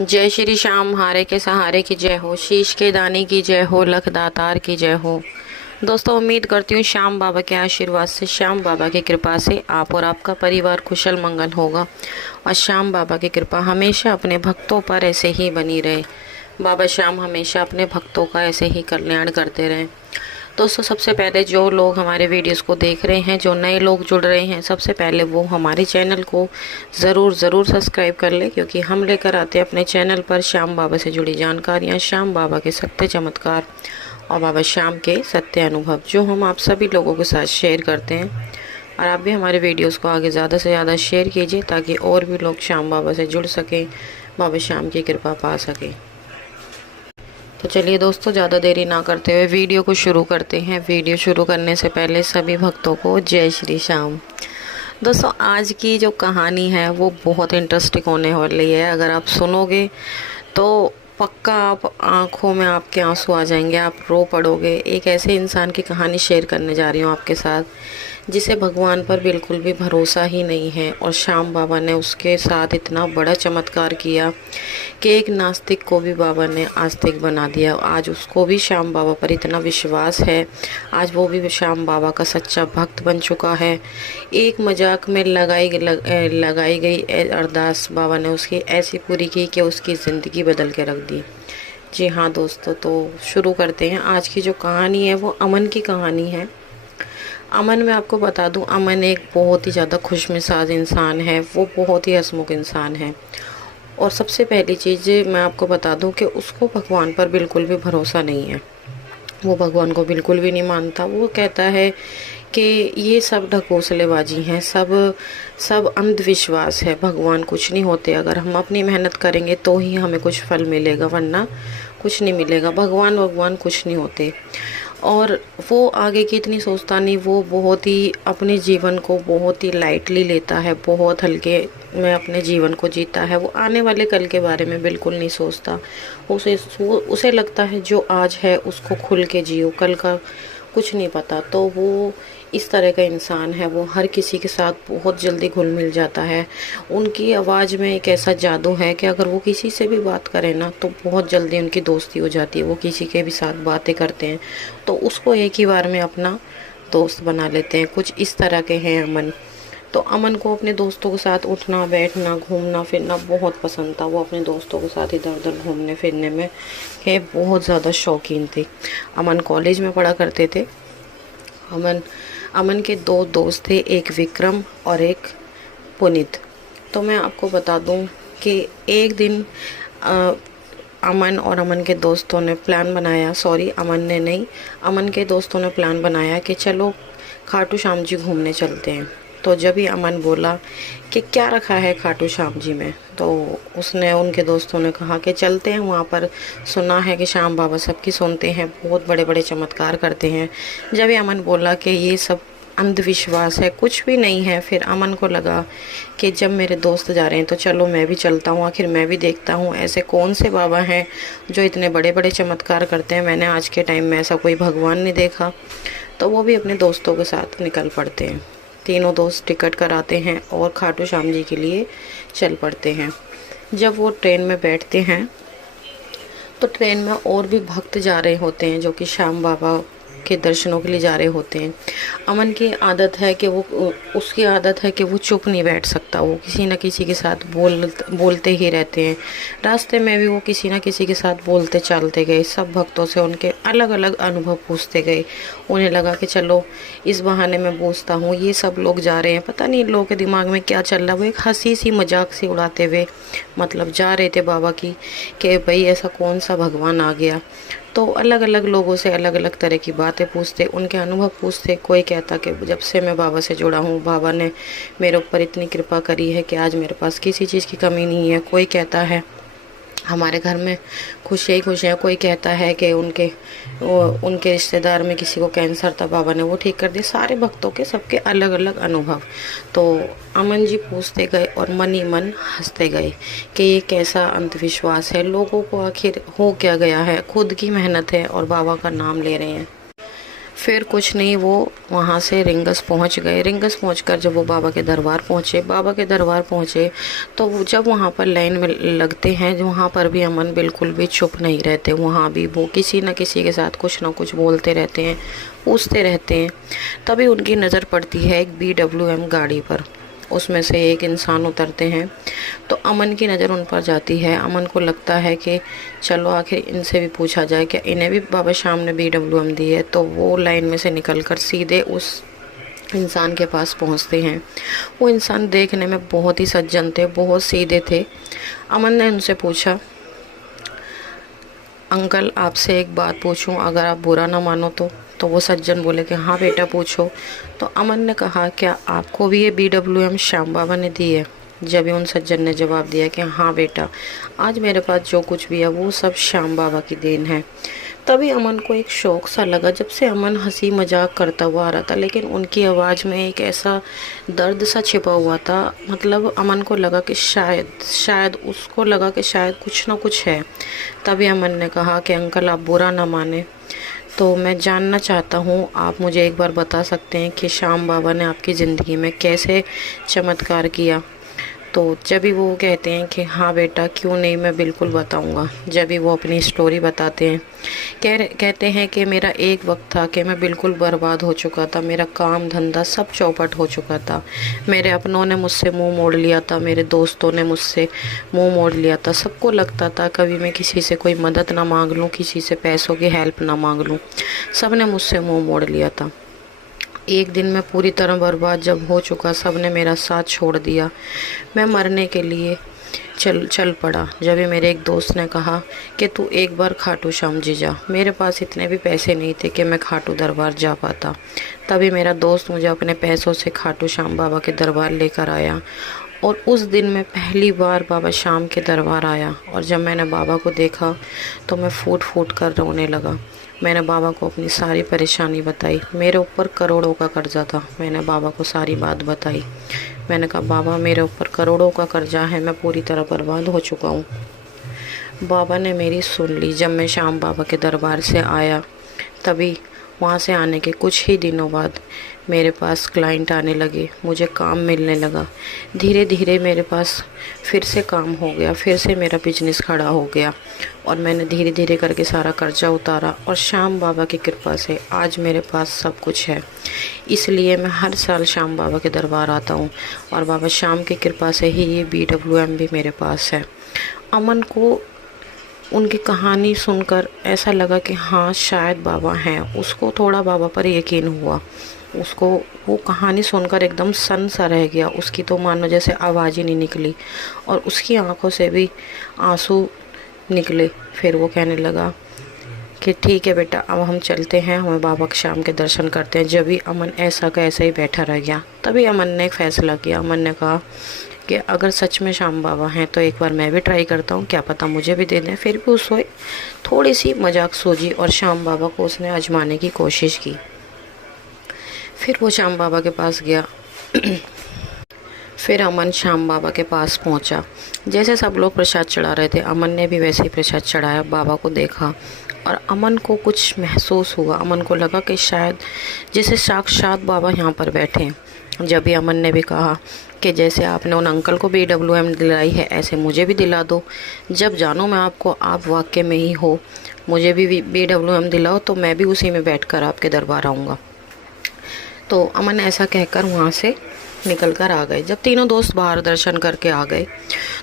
जय श्री श्याम, हारे के सहारे की जय हो, शीश के दाने की जय हो, लख दातार की जय हो। दोस्तों, उम्मीद करती हूँ श्याम बाबा के आशीर्वाद से, श्याम बाबा की कृपा से आप और आपका परिवार कुशल मंगल होगा और श्याम बाबा की कृपा हमेशा अपने भक्तों पर ऐसे ही बनी रहे। बाबा श्याम हमेशा अपने भक्तों का ऐसे ही कल्याण करते रहें। दोस्तों, सबसे पहले जो लोग हमारे वीडियोस को देख रहे हैं, जो नए लोग जुड़ रहे हैं, सबसे पहले वो हमारे चैनल को ज़रूर सब्सक्राइब कर ले, क्योंकि हम लेकर आते हैं अपने चैनल पर श्याम बाबा से जुड़ी जानकारियाँ, श्याम बाबा के सत्य चमत्कार और बाबा श्याम के सत्य अनुभव, जो हम आप सभी लोगों के साथ शेयर करते हैं। और आप भी हमारे वीडियोस को आगे ज़्यादा से ज़्यादा शेयर कीजिए, ताकि और भी लोग श्याम बाबा से जुड़ सकें, बाबा श्याम की कृपा पा सकें। तो चलिए दोस्तों, ज़्यादा देरी ना करते हुए वीडियो को शुरू करते हैं। वीडियो शुरू करने से पहले सभी भक्तों को जय श्री श्याम। दोस्तों, आज की जो कहानी है वो बहुत इंटरेस्टिंग होने वाली है। अगर आप सुनोगे तो पक्का आप आंखों में आपके आंसू आ जाएंगे, आप रो पड़ोगे। एक ऐसे इंसान की कहानी शेयर करने जा रही हूँ आपके साथ, जिसे भगवान पर बिल्कुल भी भरोसा ही नहीं है, और श्याम बाबा ने उसके साथ इतना बड़ा चमत्कार किया कि एक नास्तिक को भी बाबा ने आस्तिक बना दिया। आज उसको भी श्याम बाबा पर इतना विश्वास है, आज वो भी श्याम बाबा का सच्चा भक्त बन चुका है। एक मजाक में लगाई गई अरदास बाबा ने उसकी ऐसी पूरी की कि उसकी ज़िंदगी बदल के रख दी। जी हाँ दोस्तों, तो शुरू करते हैं। आज की जो कहानी है वो अमन की कहानी है। अमन, मैं आपको बता दूं, अमन एक बहुत ही ज़्यादा खुशमिजाज इंसान है, वो बहुत ही हंसमुख इंसान है। और सबसे पहली चीज़ मैं आपको बता दूं कि उसको भगवान पर बिल्कुल भी भरोसा नहीं है। वो भगवान को बिल्कुल भी नहीं मानता। वो कहता है कि ये सब ढकोसलेबाजी हैं, सब अंधविश्वास है, भगवान कुछ नहीं होते। अगर हम अपनी मेहनत करेंगे तो ही हमें कुछ फल मिलेगा, वरना कुछ नहीं मिलेगा। भगवान कुछ नहीं होते। और वो आगे की इतनी सोचता नहीं, वो बहुत ही अपने जीवन को बहुत ही लाइटली लेता है, बहुत हल्के में अपने जीवन को जीता है। वो आने वाले कल के बारे में बिल्कुल नहीं सोचता। उसे लगता है जो आज है उसको खुल के जियो, कल का कुछ नहीं पता। तो वो इस तरह का इंसान है। वो हर किसी के साथ बहुत जल्दी घुल मिल जाता है। उनकी आवाज़ में एक ऐसा जादू है कि अगर वो किसी से भी बात करें ना, तो बहुत जल्दी उनकी दोस्ती हो जाती है। वो किसी के भी साथ बातें करते हैं तो उसको एक ही बार में अपना दोस्त बना लेते हैं। कुछ इस तरह के हैं अमन। तो अमन को अपने दोस्तों के साथ उठना बैठना घूमना फिरना बहुत पसंद था। वो अपने दोस्तों के साथ इधर उधर घूमने फिरने में के बहुत ज़्यादा शौकीन थी। अमन कॉलेज में पढ़ा करते थे। अमन के दो दोस्त थे, एक विक्रम और एक पुनीत। तो मैं आपको बता दूं कि एक दिन अमन और अमन के दोस्तों ने प्लान बनाया, अमन ने नहीं, अमन के दोस्तों ने प्लान बनाया कि चलो खाटू श्याम जी घूमने चलते हैं। तो जब ही अमन बोला कि क्या रखा है खाटू श्याम जी में, तो उसने उनके दोस्तों ने कहा कि चलते हैं वहाँ पर, सुना है कि श्याम बाबा सबकी सुनते हैं, बहुत बड़े बड़े चमत्कार करते हैं। जब ही अमन बोला कि ये सब अंधविश्वास है, कुछ भी नहीं है, फिर अमन को लगा कि जब मेरे दोस्त जा रहे हैं तो चलो मैं भी चलता हूँ, आखिर मैं भी देखता हूँ ऐसे कौन से बाबा हैं जो इतने बड़े बड़े चमत्कार करते हैं। मैंने आज के टाइम में ऐसा कोई भगवान नहीं देखा। तो वो भी अपने दोस्तों के साथ निकल पड़ते हैं। तीनों दोस्त टिकट कराते हैं और खाटू श्याम जी के लिए चल पड़ते हैं। जब वो ट्रेन में बैठते हैं तो ट्रेन में और भी भक्त जा रहे होते हैं, जो कि श्याम बाबा के दर्शनों के लिए जा रहे होते हैं। अमन की आदत है कि उसकी आदत है कि वो चुप नहीं बैठ सकता। वो किसी न किसी के साथ बोलते ही रहते हैं। रास्ते में भी वो किसी न किसी के साथ बोलते चलते गए। सब भक्तों से उनके अलग अलग अनुभव पूछते गए। उन्हें लगा कि चलो इस बहाने में पूछता हूँ, ये सब लोग जा रहे हैं, पता नहीं इन लोगों के दिमाग में क्या चल रहा है। वो एक हंसी सी मजाक सी उड़ाते हुए मतलब जा रहे थे बाबा की, कि भाई ऐसा कौन सा भगवान आ गया। तो अलग अलग लोगों से अलग अलग तरह की बातें पूछते, उनके अनुभव पूछते। कोई कहता कि जब से मैं बाबा से जुड़ा हूँ, बाबा ने मेरे ऊपर इतनी कृपा करी है कि आज मेरे पास किसी चीज़ की कमी नहीं है। कोई कहता है हमारे घर में खुशियाँ ही खुशियाँ। कोई कहता है कि उनके रिश्तेदार में किसी को कैंसर था, बाबा ने वो ठीक कर दिया। सारे भक्तों के सबके अलग अलग अनुभव। तो अमन जी पूछते गए और मन ही मन हंसते गए कि ये कैसा अंधविश्वास है, लोगों को आखिर हो क्या गया है, खुद की मेहनत है और बाबा का नाम ले रहे हैं। फिर कुछ नहीं, वो वहाँ से रिंगस पहुँच गए। रिंगस पहुँचकर जब वो बाबा के दरबार पहुँचे तो जब वहाँ पर लाइन में लगते हैं, वहाँ पर भी अमन बिल्कुल भी चुप नहीं रहते। वहाँ भी वो किसी न किसी के साथ कुछ ना कुछ बोलते रहते हैं, पूछते रहते हैं। तभी उनकी नज़र पड़ती है एक BWM गाड़ी पर। उसमें से एक इंसान उतरते हैं तो अमन की नज़र उन पर जाती है। अमन को लगता है कि चलो आखिर इनसे भी पूछा जाए क्या इन्हें भी बाबा श्याम ने BWM दी है। तो वो लाइन में से निकलकर सीधे उस इंसान के पास पहुंचते हैं। वो इंसान देखने में बहुत ही सज्जन थे, बहुत सीधे थे। अमन ने उनसे पूछा, अंकल आपसे एक बात पूछूं, अगर आप बुरा ना मानो तो वो सज्जन बोले कि हाँ बेटा पूछो। तो अमन ने कहा, क्या आपको भी ये BWM श्याम बाबा ने दी है? जब ही उन सज्जन ने जवाब दिया कि हाँ बेटा, आज मेरे पास जो कुछ भी है वो सब श्याम बाबा की देन है। तभी अमन को एक शौक सा लगा। जब से अमन हंसी मजाक करता हुआ आ रहा था, लेकिन उनकी आवाज़ में एक ऐसा दर्द सा छिपा हुआ था। मतलब अमन को लगा कि शायद उसको लगा कि शायद कुछ ना कुछ है। तभी अमन ने कहा कि अंकल आप बुरा ना माने, तो मैं जानना चाहता हूँ, आप मुझे एक बार बता सकते हैं कि श्याम बाबा ने आपकी ज़िंदगी में कैसे चमत्कार किया? तो जब भी वो कहते हैं कि हाँ बेटा क्यों नहीं, मैं बिल्कुल बताऊंगा। जब भी वो अपनी स्टोरी बताते हैं, कहते हैं कि मेरा एक वक्त था कि मैं बिल्कुल बर्बाद हो चुका था। मेरा काम धंधा सब चौपट हो चुका था। मेरे अपनों ने मुझसे मुंह मोड़ लिया था, मेरे दोस्तों ने मुझसे मुंह मोड़ लिया था। सबको लगता था कभी मैं किसी से कोई मदद ना मांग लूँ, किसी से पैसों की हेल्प ना मांग लूँ। सब ने मुझसे मुँह मोड़ लिया था। एक दिन मैं पूरी तरह बर्बाद जब हो चुका, सब ने मेरा साथ छोड़ दिया। मैं मरने के लिए चल पड़ा। जब मेरे एक दोस्त ने कहा कि तू एक बार खाटू श्याम जी जा। मेरे पास इतने भी पैसे नहीं थे कि मैं खाटू दरबार जा पाता। तभी मेरा दोस्त मुझे अपने पैसों से खाटू श्याम बाबा के दरबार लेकर आया, और उस दिन मैं पहली बार बाबा श्याम के दरबार आया। और जब मैंने बाबा को देखा तो मैं फूट फूट कर रोने लगा। मैंने बाबा को अपनी सारी परेशानी बताई। मेरे ऊपर करोड़ों का कर्जा था। मैंने बाबा को सारी बात बताई। मैंने कहा, बाबा मेरे ऊपर करोड़ों का कर्जा है, मैं पूरी तरह बर्बाद हो चुका हूँ। बाबा ने मेरी सुन ली। जब मैं श्याम बाबा के दरबार से आया, तभी वहाँ से आने के कुछ ही दिनों बाद मेरे पास क्लाइंट आने लगे, मुझे काम मिलने लगा। धीरे धीरे मेरे पास फिर से काम हो गया, फिर से मेरा बिजनेस खड़ा हो गया, और मैंने धीरे धीरे करके सारा कर्जा उतारा। और श्याम बाबा की कृपा से आज मेरे पास सब कुछ है। इसलिए मैं हर साल श्याम बाबा के दरबार आता हूँ, और बाबा श्याम की कृपा से ही ये BWM भी मेरे पास है। अमन को उनकी कहानी सुनकर ऐसा लगा कि हाँ शायद बाबा हैं। उसको थोड़ा बाबा पर यकीन हुआ। उसको वो कहानी सुनकर एकदम सन सा रह गया। उसकी तो मानो जैसे आवाज़ ही नहीं निकली, और उसकी आंखों से भी आंसू निकले। फिर वो कहने लगा कि ठीक है बेटा, अब हम चलते हैं, हमें बाबा के श्याम के दर्शन करते हैं। जब भी अमन ऐसा का ऐसा ही बैठा रह गया, तभी अमन ने एक फ़ैसला किया। अमन ने कहा कि अगर सच में श्याम बाबा हैं तो एक बार मैं भी ट्राई करता हूँ, क्या पता मुझे भी दे दें। फिर भी उसको थोड़ी सी मजाक सूझी, और श्याम बाबा को उसने आजमाने की कोशिश की। फिर वो श्याम बाबा के पास गया। फिर अमन श्याम बाबा के पास पहुंचा। जैसे सब लोग प्रसाद चढ़ा रहे थे, अमन ने भी वैसे ही प्रसाद चढ़ाया। बाबा को देखा और अमन को कुछ महसूस हुआ। अमन को लगा कि शायद जैसे साक्षात बाबा यहाँ पर बैठे हैं। जब भी अमन ने भी कहा कि जैसे आपने उन अंकल को BWM दिलाई है, ऐसे मुझे भी दिला दो। जब जानूँ मैं आपको, आप वाकई में ही हो, मुझे भी BWM दिलाओ, तो मैं भी उसी में बैठकर आपके दरबार आऊँगा। तो अमन ऐसा कहकर वहाँ से निकल कर आ गए। जब तीनों दोस्त बाहर दर्शन करके आ गए,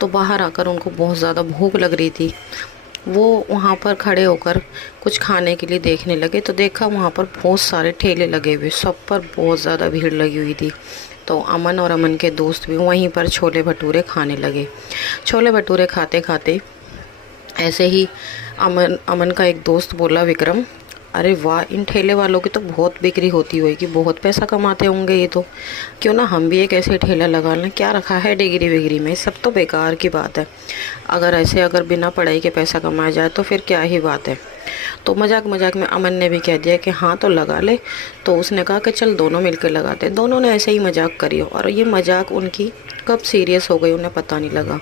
तो बाहर आकर उनको बहुत ज़्यादा भूख लग रही थी। वो वहाँ पर खड़े होकर कुछ खाने के लिए देखने लगे, तो देखा वहाँ पर बहुत सारे ठेले लगे हुए, सब पर बहुत ज़्यादा भीड़ लगी हुई थी। तो अमन और अमन के दोस्त भी वहीं पर छोले भटूरे खाने लगे। छोले भटूरे खाते खाते ऐसे ही अमन का एक दोस्त बोला, विक्रम, अरे वाह, इन ठेले वालों की तो बहुत बिक्री होती होगी, बहुत पैसा कमाते होंगे ये तो। क्यों ना हम भी एक ऐसे ठेला लगा लें, क्या रखा है डिग्री विग्री में, सब तो बेकार की बात है। अगर बिना पढ़ाई के पैसा कमाया जाए तो फिर क्या ही बात है। तो मजाक मजाक में अमन ने भी कह दिया कि हाँ तो लगा ले। तो उसने कहा कि चल दोनों मिलकर लगाते। दोनों ने ऐसे ही मजाक करी, और ये मजाक उनकी कब सीरियस हो गई उन्हें पता नहीं लगा।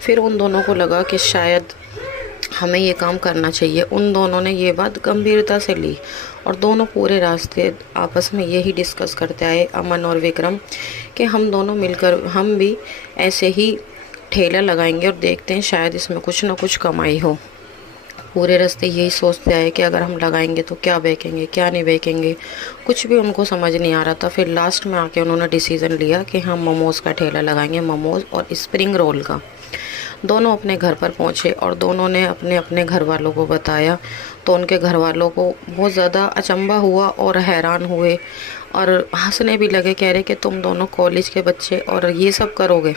फिर उन दोनों को लगा कि शायद हमें ये काम करना चाहिए। उन दोनों ने ये बात गंभीरता से ली और दोनों पूरे रास्ते आपस में यही डिस्कस करते आए, अमन और विक्रम, कि हम दोनों मिलकर हम भी ऐसे ही ठेला लगाएंगे और देखते हैं शायद इसमें कुछ ना कुछ कमाई हो। पूरे रास्ते यही सोचते आए कि अगर हम लगाएंगे तो क्या बेचेंगे क्या नहीं बेचेंगे, कुछ भी उनको समझ नहीं आ रहा था। फिर लास्ट में आके उन्होंने डिसीज़न लिया कि हम मोमोज़ का ठेला लगाएंगे, मोमोज़ और स्प्रिंग रोल का। दोनों अपने घर पर पहुंचे और दोनों ने अपने अपने घर वालों को बताया, तो उनके घर वालों को बहुत ज़्यादा अचंभा हुआ और हैरान हुए और हंसने भी लगे। कह रहे कि तुम दोनों कॉलेज के बच्चे और ये सब करोगे,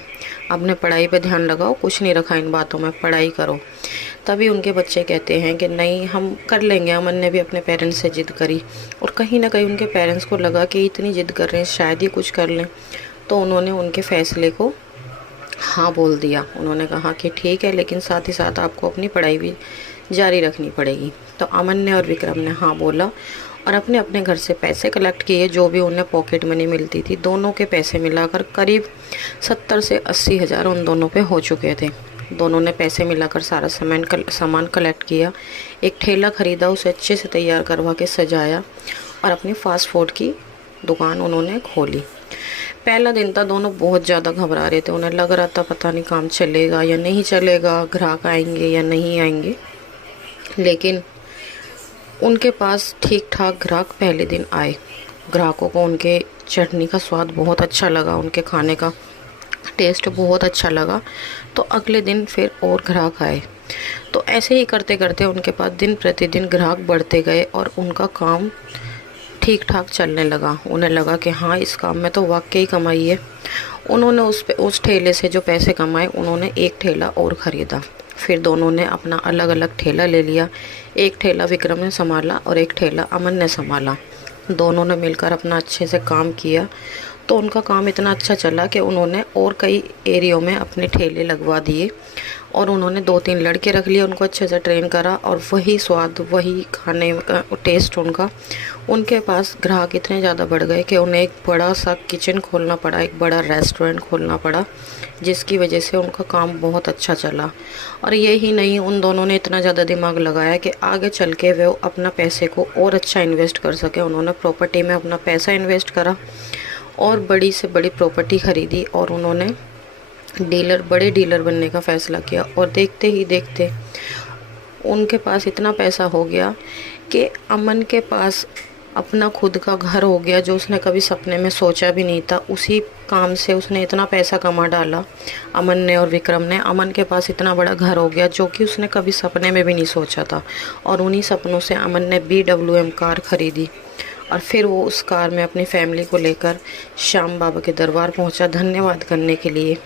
अपने पढ़ाई पे ध्यान लगाओ, कुछ नहीं रखा इन बातों में, पढ़ाई करो। तभी उनके बच्चे कहते हैं कि नहीं हम कर लेंगे। अमन ने भी अपने पेरेंट्स से ज़िद करी और कहीं ना कहीं उनके पेरेंट्स को लगा कि इतनी ज़िद कर रहे हैं शायद ही कुछ कर लें, तो उन्होंने उनके फ़ैसले को हाँ बोल दिया। उन्होंने कहा कि ठीक है, लेकिन साथ ही साथ आपको अपनी पढ़ाई भी जारी रखनी पड़ेगी। तो अमन ने और विक्रम ने हाँ बोला और अपने अपने घर से पैसे कलेक्ट किए, जो भी उन्हें पॉकेट मनी मिलती थी। दोनों के पैसे मिलाकर करीब 70 से 80 हज़ार उन दोनों पे हो चुके थे। दोनों ने पैसे मिलाकर सारा सामान कलेक्ट किया, एक ठेला ख़रीदा, उसे अच्छे से तैयार करवा के सजाया और अपनी फ़ास्ट फूड की दुकान उन्होंने खोली। पहला दिन था, दोनों बहुत ज़्यादा घबरा रहे थे। उन्हें लग रहा था पता नहीं काम चलेगा या नहीं चलेगा, ग्राहक आएंगे या नहीं आएंगे, लेकिन उनके पास ठीक ठाक ग्राहक पहले दिन आए। ग्राहकों को उनके चटनी का स्वाद बहुत अच्छा लगा, उनके खाने का टेस्ट बहुत अच्छा लगा, तो अगले दिन फिर और ग्राहक आए। तो ऐसे ही करते करते उनके पास दिन प्रतिदिन ग्राहक बढ़ते गए और उनका काम ठीक ठाक चलने लगा। उन्हें लगा कि हाँ इस काम में तो वाकई कमाई है। उन्होंने उस ठेले से जो पैसे कमाए उन्होंने एक ठेला और ख़रीदा। फिर दोनों ने अपना अलग अलग ठेला ले लिया। एक ठेला विक्रम ने संभाला और एक ठेला अमन ने संभाला। दोनों ने मिलकर अपना अच्छे से काम किया, तो उनका काम इतना अच्छा चला कि उन्होंने और कई एरियो में अपने ठेले लगवा दिए और उन्होंने 2-3 लड़के रख लिए, उनको अच्छे से ट्रेन करा और वही स्वाद वही खाने का टेस्ट उनके पास ग्राहक इतने ज़्यादा बढ़ गए कि उन्हें एक बड़ा सा किचन खोलना पड़ा, एक बड़ा रेस्टोरेंट खोलना पड़ा, जिसकी वजह से उनका काम बहुत अच्छा चला। और यही नहीं, उन दोनों ने इतना ज़्यादा दिमाग लगाया कि आगे चल के वे अपना पैसे को और अच्छा इन्वेस्ट कर सके। उन्होंने प्रॉपर्टी में अपना पैसा इन्वेस्ट करा और बड़ी से बड़ी प्रॉपर्टी ख़रीदी और उन्होंने बड़े डीलर बनने का फ़ैसला किया। और देखते ही देखते उनके पास इतना पैसा हो गया कि अमन के पास अपना खुद का घर हो गया, जो उसने कभी सपने में सोचा भी नहीं था। उसी काम से उसने इतना पैसा कमा डाला, अमन ने और विक्रम ने। अमन के पास इतना बड़ा घर हो गया जो कि उसने कभी सपने में भी नहीं सोचा था। और उन्हीं सपनों से अमन ने BWM कार ख़रीदी और फिर वो उस कार में अपनी फैमिली को लेकर श्याम बाबा के दरबार पहुंचा धन्यवाद करने के लिए।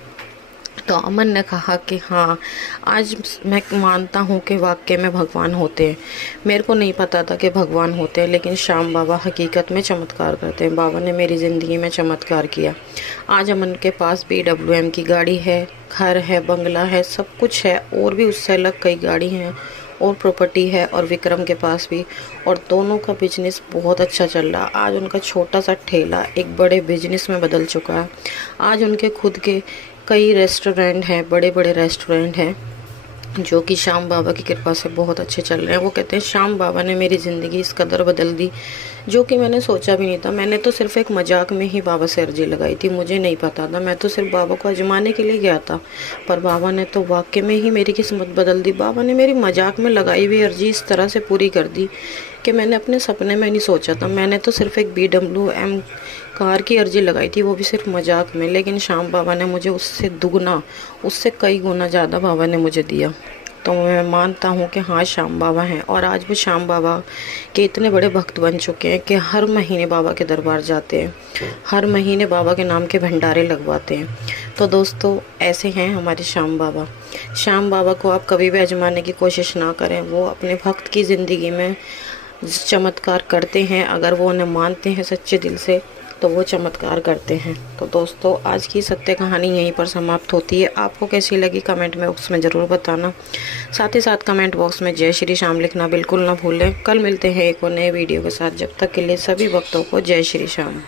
तो अमन ने कहा कि हाँ आज मैं मानता हूँ कि वाकई में भगवान होते हैं। मेरे को नहीं पता था कि भगवान होते हैं, लेकिन श्याम बाबा हकीकत में चमत्कार करते हैं। बाबा ने मेरी ज़िंदगी में चमत्कार किया। आज अमन के पास BWM की गाड़ी है, घर है, बंगला है, सब कुछ है, और भी उससे अलग कई गाड़ी हैं और प्रॉपर्टी है, और विक्रम के पास भी। और दोनों का बिजनेस बहुत अच्छा चल रहा। आज उनका छोटा सा ठेला एक बड़े बिजनेस में बदल चुका है। आज उनके खुद के कई रेस्टोरेंट हैं, बड़े बड़े रेस्टोरेंट हैं, जो कि श्याम बाबा की कृपा से बहुत अच्छे चल रहे हैं। वो कहते हैं श्याम बाबा ने मेरी ज़िंदगी इस कदर बदल दी जो कि मैंने सोचा भी नहीं था। मैंने तो सिर्फ एक मजाक में ही बाबा से अर्जी लगाई थी, मुझे नहीं पता था। मैं तो सिर्फ बाबा को आजमाने के लिए गया था, पर बाबा ने तो वाकई में ही मेरी किस्मत बदल दी। बाबा ने मेरी मजाक में लगाई हुई अर्जी इस तरह से पूरी कर दी कि मैंने अपने सपने में नहीं सोचा था। मैंने तो सिर्फ एक BWM कार की अर्जी लगाई थी, वो भी सिर्फ मजाक में, लेकिन श्याम बाबा ने मुझे उससे दुगना, उससे कई गुना ज़्यादा बाबा ने मुझे दिया। तो मैं मानता हूँ कि हाँ श्याम बाबा हैं। और आज वो श्याम बाबा के इतने बड़े भक्त बन चुके हैं कि हर महीने बाबा के दरबार जाते हैं, हर महीने बाबा के नाम के भंडारे लगवाते हैं। तो दोस्तों ऐसे हैं हमारे श्याम बाबा। श्याम बाबा को आप कभी भी आजमाने की कोशिश ना करें, वो अपने भक्त की ज़िंदगी में चमत्कार करते हैं। अगर वो उन्हें मानते हैं सच्चे दिल से तो वो चमत्कार करते हैं। तो दोस्तों आज की सत्य कहानी यहीं पर समाप्त होती है। आपको कैसी लगी कमेंट बॉक्स में ज़रूर बताना। साथ ही साथ कमेंट बॉक्स में जय श्री श्याम लिखना बिल्कुल ना भूलें। कल मिलते हैं एक और नए वीडियो के साथ। जब तक के लिए सभी भक्तों को जय श्री श्याम।